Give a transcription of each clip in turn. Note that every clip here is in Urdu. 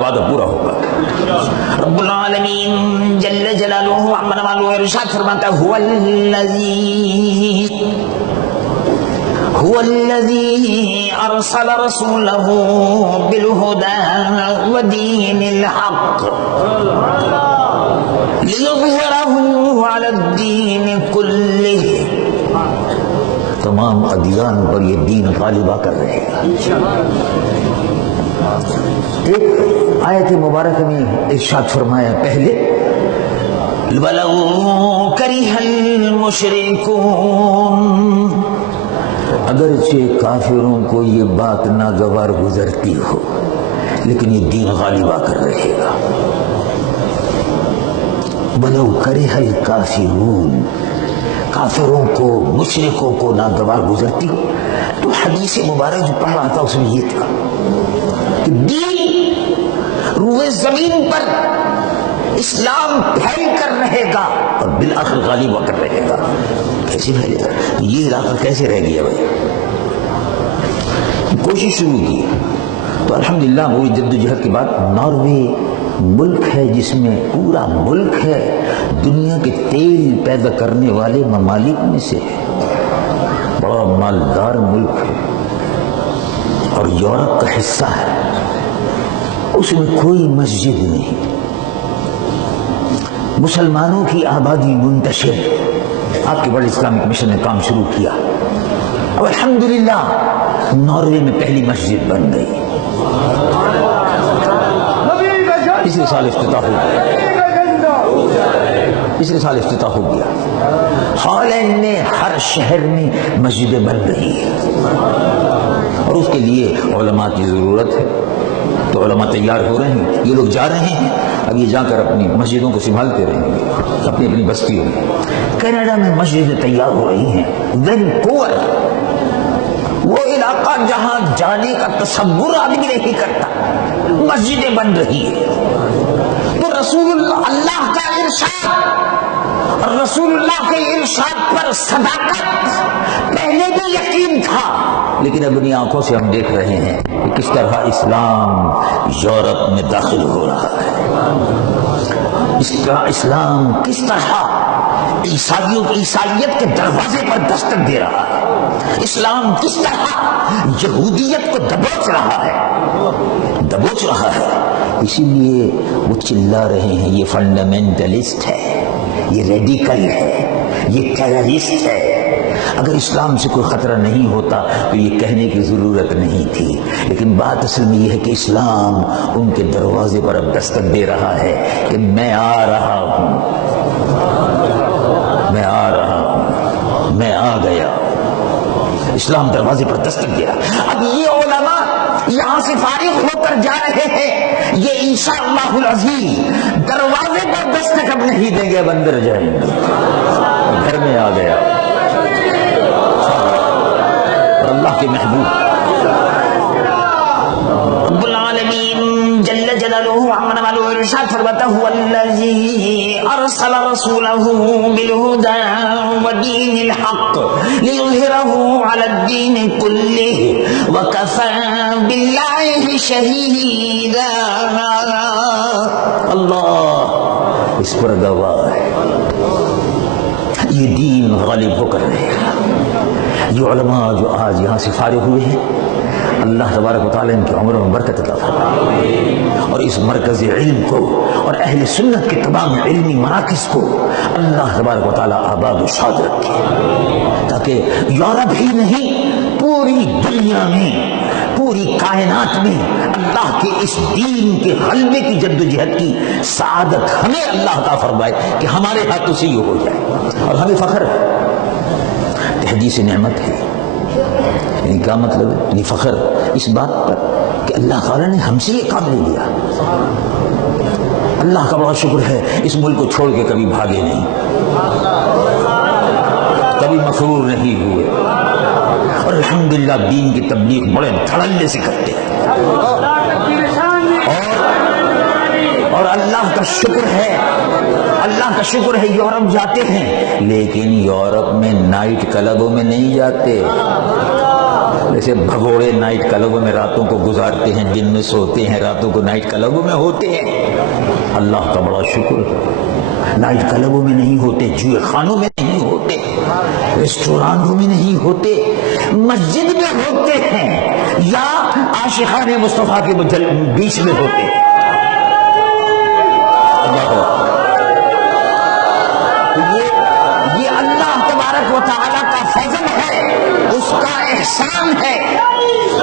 وعدہ پورا ہوگا۔ رب العالمین جل جلالہ عما والہ ارشاد فرماتا ہے هو الذي أرسل رسوله بالهدى ودين الحق ليظهره على الدين كله، تمام ادیان پر یہ دین غالبہ کر رہے ہیں۔ ایک آیت مبارکہ میں ارشاد فرمایا پہلے وَلَوْ كَرِهَ الْمُشْرِكُونَ، اگرچہ کافروں کو یہ بات ناگوار گزرتی ہو لیکن یہ دین غالبہ کر رہے گا۔ وَلَوْ كَرِهَ الْكَافِرُونَ، کافروں کو مشرکوں کو ناگوار گزرتی ہو۔ تو حدیث مبارک جو پڑھ رہا تھا اس میں یہ تھا کہ دین روئے زمین پر اسلام پھیل کر رہے گا اور بالآخر غالب ہو کر رہے گا۔ کیسے پھیلے گا؟ یہ علاقہ کیسے رہ گیا بھائی؟ کوشش شروع کی تو الحمدللہ وہ جدوجہد کے بعد ناروے ملک ہے جس میں پورا ملک ہے دنیا کے تیل پیدا کرنے والے ممالک میں سے ہے، بڑا مالدار ملک ہے اور یورپ کا حصہ ہے، اس میں کوئی مسجد نہیں، مسلمانوں کی آبادی منتشر۔ آپ کے ورلڈ اسلامک مشن نے کام شروع کیا اور الحمدللہ ناروے میں پہلی مسجد بن گئی، پچھلے سال افتتاح ہو گیا، ہالینڈ میں ہر شہر میں مسجدیں بن رہی ہیں اور اس کے لیے علماء کی ضرورت ہے، تو علماء تیار ہو رہے ہیں، یہ لوگ جا رہے ہیں، اب یہ جا کر اپنی مسجدوں کو سنبھالتے رہیں گے اپنی اپنی بستیوں میں۔ کینیڈا میں مسجدیں تیار ہو رہی ہیں، وینکوور وہ علاقہ جہاں جانے کا تصور آدمی نہیں کرتا، مسجدیں بن رہی ہیں۔ تو رسول اللہ کا ارشاد اور رسول اللہ کے ارشاد پر صداقت پہلے بھی یقین تھا، لیکن اپنی آنکھوں سے ہم دیکھ رہے ہیں کہ کس طرح اسلام یورپ میں داخل ہو رہا ہے، اسلام کس طرح عیسائیت کے دروازے پر دستک دے رہا ہے، اسلام کس طرح یہودیت کو دبوچ رہا ہے۔ اسی لیے وہ چلا رہے ہیں یہ فنڈامنٹلسٹ ہے، یہ ریڈیکل ہے، یہ ٹیررسٹ ہے۔ اگر اسلام سے کوئی خطرہ نہیں ہوتا تو یہ کہنے کی ضرورت نہیں تھی، لیکن بات اصل میں یہ ہے کہ اسلام ان کے دروازے پر اب دستک دے رہا ہے کہ میں آ رہا ہوں، میں آ گیا۔ اسلام دروازے پر دستک دے رہا۔ اب یہ علماء یہاں سے فارغ ہو کر جا رہے ہیں، یہ انشاءاللہ العزیز دروازے پر دستک اب نہیں دیں گے، اب اندر جائیں گے، گھر میں آ گیا۔ اللہ کے محبوب رب العالمین جل جلالہ عما والہ ارشاد فرماتا ہے الذی ارسل رسولہ بالہدی ودین الحق لیظہرہ علی الدین کلہ وکفی باللہ شہیدا۔ اللہ اس پر گواہ ہے، یہ دین غالب ہو کر رہے گا۔ یہ علماء جو آج یہاں سے فارغ ہوئے ہیں، اللہ تبارک و تعالیٰ ان کی عمروں میں برکت عطا فرمائے اور اس مرکز علم کو اور اہل سنت کے تمام علمی مراکز کو اللہ تبارک و تعالیٰ آباد و شاد رکھے، تاکہ یورپ ہی نہیں پوری دنیا میں، پوری کائنات میں اللہ کے اس دین کے غلبے کی جدوجہد کی سعادت ہمیں اللہ عطا فرمائے کہ ہمارے ہاتھوں سے یہ ہو جائے۔ اور ہمیں فخر ہے، حدیث نعمت ہے، یعنی کیا مطلب ہے؟ یعنی فخر اس بات پر کہ اللہ تعالیٰ نے ہم سے یہ کام لے لیا۔ اللہ کا بڑا شکر ہے اس ملک کو چھوڑ کے کبھی بھاگے نہیں، کبھی مغرور نہیں ہوئے، اور الحمدللہ دین کی تبلیغ بڑے دھڑلے سے کرتے ہیں، اور اللہ کا شکر ہے یورپ جاتے ہیں، لیکن یورپ میں نائٹ کلبوں میں نہیں جاتے، ویسے بھگوڑے نائٹ کلبوں میں راتوں کو گزارتے ہیں، دن میں سوتے ہیں، راتوں کو نائٹ کلبوں میں ہوتے ہیں۔ اللہ کا بڑا شکر، نائٹ کلبوں میں نہیں ہوتے، جوئے خانوں میں نہیں ہوتے، ریسٹورانٹوں میں نہیں ہوتے، مسجد میں ہوتے ہیں یا عاشقان مصطفیٰ کے بیچ میں ہوتے ہیں۔ یہ اللہ تبارک و تعالیٰ کا فضل ہے، اس کا احسان ہے،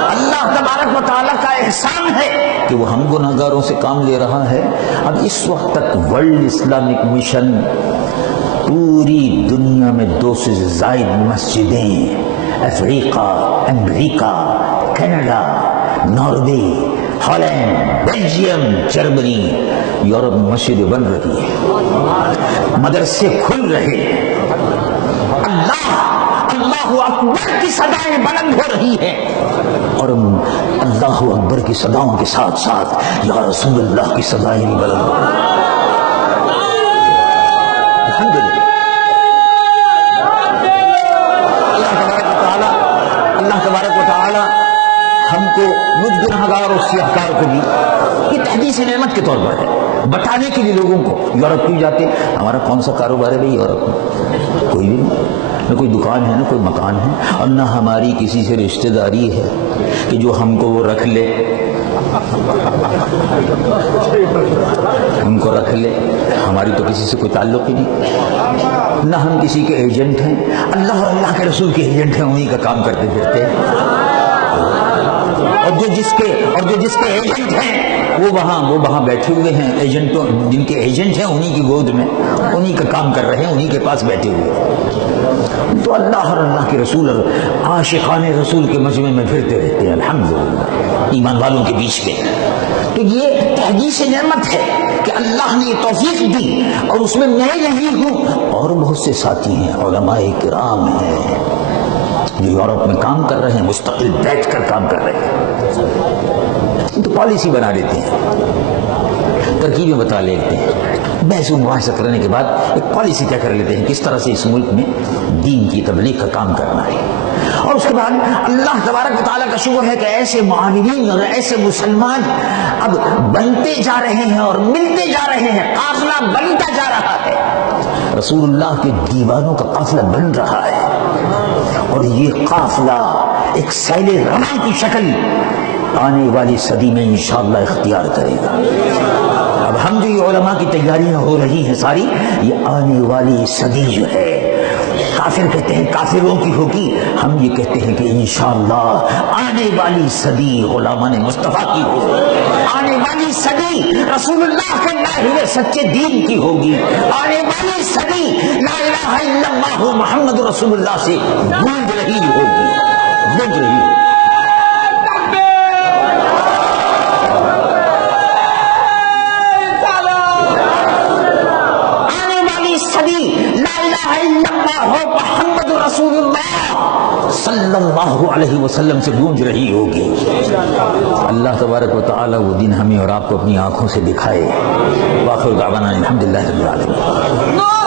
اللہ تبارک و تعالیٰ کا احسان ہے کہ وہ ہم گناہگاروں سے کام لے رہا ہے۔ اب اس وقت تک ورلڈ اسلامک مشن پوری دنیا میں 200 سے زائد مسجدیں، Africa, America, Canada, Norway, Holland, Belgium, Germany, Europe میں مسجدیں بن رہی ہیں، مدرسے کھل رہے ہیں، اللہ اکبر کی صدائیں بلند ہو رہی ہیں، اور اللہ اکبر کی صداؤں کے ساتھ ساتھ یا رسول اللہ کی صدائیں بھی بلند ہو رہی ہیں۔ الحمدللہ اللہ تبارک و تعالی ہم کو مجھ گناہگار اور سیاہکار کو بھی یہ تحدیث نعمت کے طور پر ہے، بتانے کے لیے لوگوں کو۔ یورپ کیوں جاتے؟ ہمارا کون سا کاروبار ہے بھائی یورپ میں؟ کوئی بھی نہیں، نہ کوئی دکان ہے، نہ کوئی مکان ہے، اور نہ ہماری کسی سے رشتہ داری ہے کہ جو ہم کو وہ رکھ لے، ہم کو رکھ لے، ہماری تو کسی سے کوئی تعلق ہی نہیں، نہ ہم کسی کے ایجنٹ ہیں، اللہ اور اللہ کے رسول کے ایجنٹ ہیں، انہی کا کام کرتے پھرتے ہیں، اور جو جس کے ایجنٹ ہیں وہ وہاں بیٹھے ہوئے ہیں، ایجنٹوں جن کے ایجنٹ ہیں انہی کی گود میں انہی کا کام کر رہے ہیں، انہی کے پاس بیٹھے ہوئے ہیں، تو اللہ اور اللہ کے رسول اور عاشقان رسول کے مجمع میں پھرتے رہتے ہیں الحمدللہ ایمان والوں کے بیچ میں۔ تو یہ تحدیث نعمت ہے کہ اللہ نے یہ توفیق دی، اور اس میں میں نہیں ہوں، اور بہت سے ساتھی ہیں، علماء کرام ہیں جو یورپ میں کام کر رہے ہیں، مستقل بیٹھ کر کام کر رہے ہیں، تو پالیسی بنا لیتے ہیں، ترکیبیں بتا لیتے ہیں، بحث و مباحثہ کرنے کے بعد ایک پالیسی طے کر لیتے ہیں کس طرح سے اس ملک میں دین کی تبلیغ کا کام کرنا ہے، اور اس کے بعد اللہ تبارک و تعالیٰ کا شکر ہے کہ ایسے معاونین اور ایسے مسلمان اب بنتے جا رہے ہیں اور ملتے جا رہے ہیں، قافلہ بنتا جا رہا ہے، رسول اللہ کے دیوانوں کا قافلہ بن رہا ہے، اور یہ قافلہ ایک سیل رواں کی شکل آنے والی صدی میں انشاءاللہ اختیار کرے گا۔ اب ہم جو یہ علماء کی تیاریاں ہو رہی ہیں ساری، یہ آنے والی صدی جو ہے، کافر کہتے ہیں کافروں کی ہوگی، ہم یہ کہتے ہیں کہ انشاءاللہ آنے والی صدی غلامان مصطفیٰ کی ہوگی، آنے والی صدی رسول اللہ کے لائے ہوئے سچے دین کی ہوگی، آنے والی صدی لا الہ الا اللہ محمد رسول اللہ سے گونج رہی ہوگی، گونج رہی ہوگی۔ محمد رسول اللہ صلی اللہ علیہ وسلم سے گونج رہی ہوگی۔ اللہ تبارک و تعالی وہ دن ہمیں اور آپ کو اپنی آنکھوں سے دکھائے۔ واخر دعوانا الحمدللہ رب العالمین۔